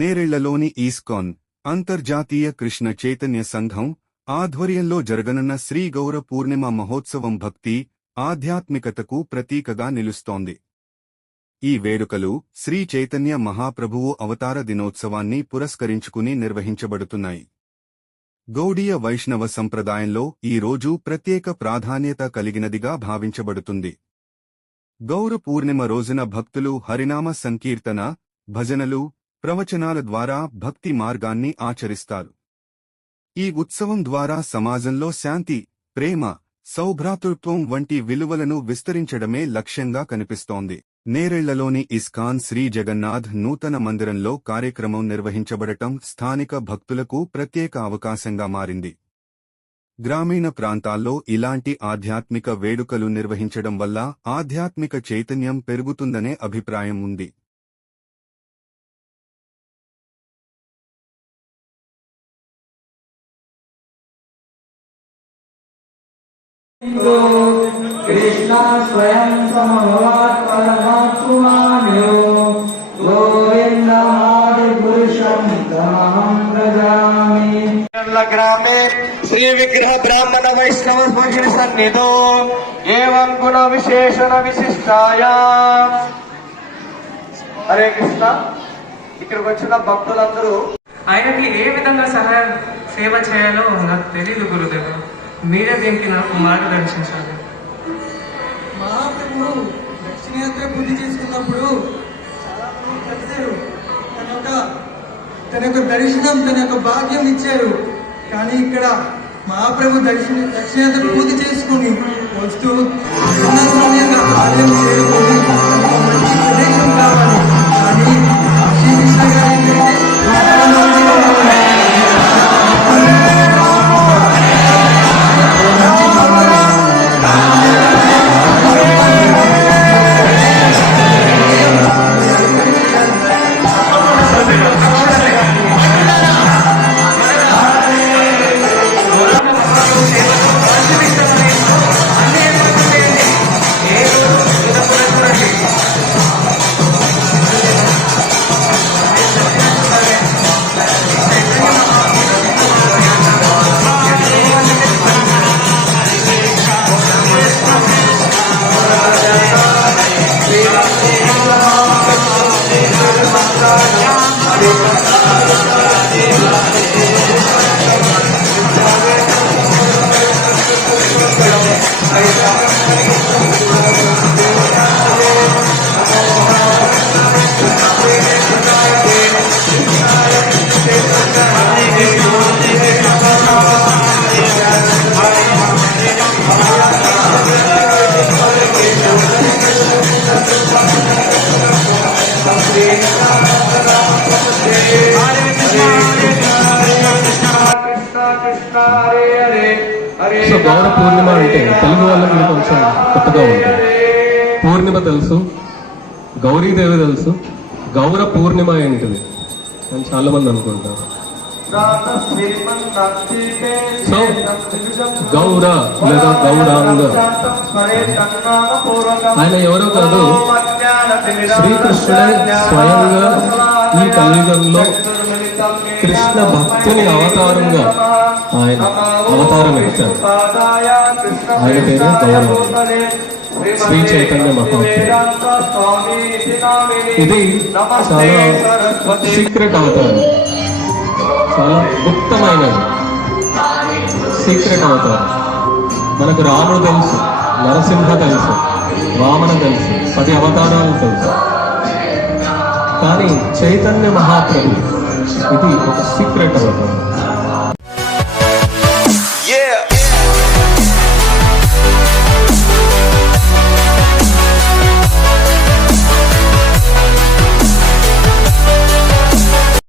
నేరెళ్లలోని ఈస్కాన్ అంతర్జాతీయ కృష్ణ చైతన్య సంఘం ఆధ్వర్యంలో జరగనున్న శ్రీ గౌర పూర్ణిమ మహోత్సవం భక్తి ఆధ్యాత్మికతకు ప్రతీకగా నిలుస్తోంది. ఈ వేడుకలు శ్రీ చైతన్య మహాప్రభువు అవతార దినోత్సవాన్ని పురస్కరించుకుని నిర్వహించబడుతున్నాయి. గౌడీయ వైష్ణవ సంప్రదాయంలో ఈ రోజు ప్రత్యేక ప్రాధాన్యత కలిగినదిగా భావించబడుతుంది. గౌర పూర్ణిమ రోజున భక్తులు హరినామ సంకీర్తన, భజనలు, ప్రవచనాల ద్వారా భక్తి మార్గాన్ని ఆచరిస్తారు. ఈ ఉత్సవం ద్వారా సమాజంలో శాంతి, ప్రేమ, సౌభ్రాతృత్వం వంటి విలువలను విస్తరించడమే లక్ష్యంగా కనిపిస్తోంది. నేరెళ్లలోని ఇస్కాన్ శ్రీ జగన్నాథ్ నూతన మందిరంలో కార్యక్రమం నిర్వహించబడటం స్థానిక భక్తులకు ప్రత్యేక అవకాశంగా మారింది. గ్రామీణ ప్రాంతాల్లో ఇలాంటి ఆధ్యాత్మిక వేడుకలు నిర్వహించడం వల్ల ఆధ్యాత్మిక చైతన్యం పెరుగుతుందనే అభిప్రాయం ఉంది. कृष्ण स्वयं समभवत् परमात्मान्यो गोविन्दमादिपुरुषं तमहं भजामि। ग्रामे श्री विग्रह ब्राह्मण वैष्णव भगिनी सन्निधो एवं गुण विशेषण विशिष्टाया। हरे कृष्ण। ఇక్కడికి వచ్చిన భక్తులందరూ ఆయనకి ఏ విధంగా సేవ చేయాలో నాకు తెలియదు గురుదేవ, మీరే దీనికి నాకు మార్గదర్శించాలి. మహాప్రభువు దక్షిణయాత్ర పూర్తి చేసుకున్నప్పుడు చాలా మంది కలిశారు. తన యొక్క దర్శనం, తన యొక్క భాగ్యం ఇచ్చారు. కానీ ఇక్కడ మహాప్రభు దక్షిణయాత్ర పూర్తి చేసుకుని వస్తూ కార్యం చేరుకొని మంచి ప్రదేశం కావాలి. కానీ శ్రీకృష్ణ గారి సో గౌర పూర్ణిమ అంటే తెలుగు వాళ్ళకి కొంచెం కొత్తగా ఉంటుంది. పూర్ణిమ తెలుసు, గౌరీదేవి తెలుసు, గౌర పూర్ణిమ ఏంటిది అని చాలా మంది అనుకుంటారు. సో గౌర లేదా గౌరాంగ ఆయన ఎవరో కాదు, శ్రీకృష్ణుడే స్వయంగా ఈ కలియుగంలో కృష్ణ భక్తుని అవతారంగా ఆయన అవతారం ఇచ్చారు. ఆయన పేరే గౌరవం, శ్రీ చైతన్య మహాప్రభు. ఇది చాలా సీక్రెట్ అవతారం, చాలా గుప్తమైనది, సీక్రెట్ అవతారం. మనకు రాముడు తెలుసు, నరసింహ తెలుసు, వామన తెలుసు, 10 అవతారాలు తెలుసు. కానీ చైతన్య మహాప్రభు ఇది ఒక సీక్రెట్ అవతారం.